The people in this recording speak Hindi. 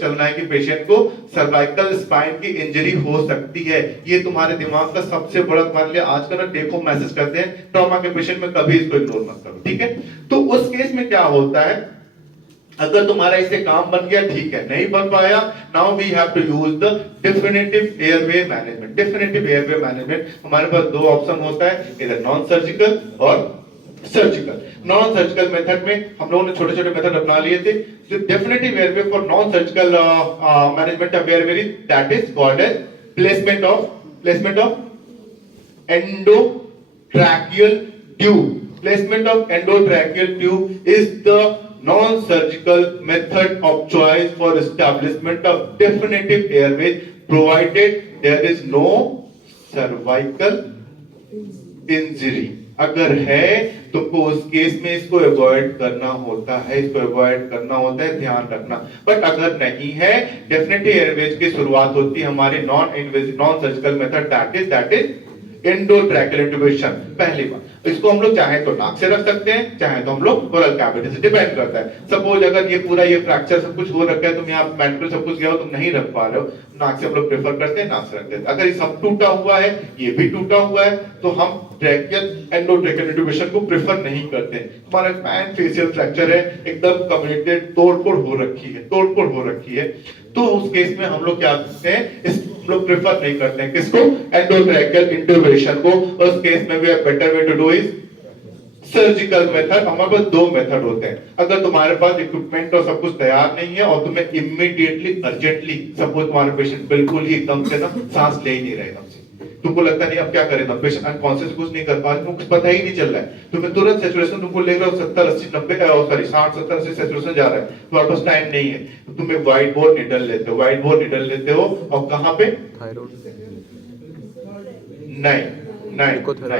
चलना है कि पेशेंट को सर्वाइकल स्पाइन की इंजरी हो सकती है। ये तुम्हारे दिमाग का सबसे बड़ा, मान लिया आज का ना टेक होम मैसेज करते हैं ट्रॉमा के पेशेंट में, कभी इसको इग्नोर मत करो, ठीक है। तो उस केस में क्या होता है, अगर तुम्हारा इससे काम बन गया ठीक है, नहीं बन पाया, now we have to use the definitive airway management. Definitive airway management हमारे पास दो ऑप्शन होता है, इधर नॉन सर्जिकल और सर्जिकल। नॉन सर्जिकल मेथड में हम लोगों ने छोटे छोटे मेथड अपना लिए थे। जो definitive airway for non surgical management of airway, that is called as placement of endotracheal tube. Placement of endotracheal tube is the non-surgical method of choice for establishment of definitive airways, provided there is no cervical injury. अगर है तुमको उस केस में इसको अवॉइड करना होता है, ध्यान रखना। बट अगर नहीं है, डेफिनेटली एयरवेज की शुरुआत होती है हमारी non surgical method, that is endotracheal intubation. पहली बात, इसको हम लोग चाहे तो नाक से रख सकते हैं, चाहे तो हम लोग ओरल कैविटी से, डिपेंड करता है। सपोज अगर ये पूरा ये फ्रैक्चर सब कुछ हो रखा है, तुम यहाँ मेडिकल सब कुछ गया हो, तुम नहीं रख पा रहे हो, नाक से हम लोग प्रेफर करते हैं, नाक से रखते हैं। अगर ये सब टूटा हुआ है, ये भी टूटा हुआ है, तो हम एंडोट्रैकियल इंट्यूबेशन को प्रेफर नहीं करते। हमारा पैन फेशियल फ्रैक्चर है, एकदम कम्युनिकेट तोड़फोड़ हो रखी है, तो उस केस में हम लोग क्या करते हैं, इस हम लोग प्रेफर नहीं करते हैं किसको, एंडोट्रैकियल इंट्यूबेशन को। उस केस में भी better way to do is surgical method. हमारे पास दो मेथड होते हैं। अगर तुम्हारे पास इक्विपमेंट और सब कुछ तैयार नहीं है और तुम्हें इमीडिएटली अर्जेंटली, सपोज तुम्हारा पेशेंट बिल्कुल ही एकदम से ना सांस ले ही नहीं रहा, एकदम से तुमको लगता नहीं अब क्या करें, पेशेंट अनकॉन्शियस, कुछ नहीं कर पा रहे, कुछ पता ही नहीं चल रहा है, तुम्हें तुरंत सैचुरेशन तुमको ले रहा हो 70 80 90 सॉरी 60 70 80 सैचुरेशन जा रहा है, तुम्हारे पास टाइम नहीं है, तो तुम्हें व्हाइट बोर्ड निडल लेते हो और कहां पे, नहीं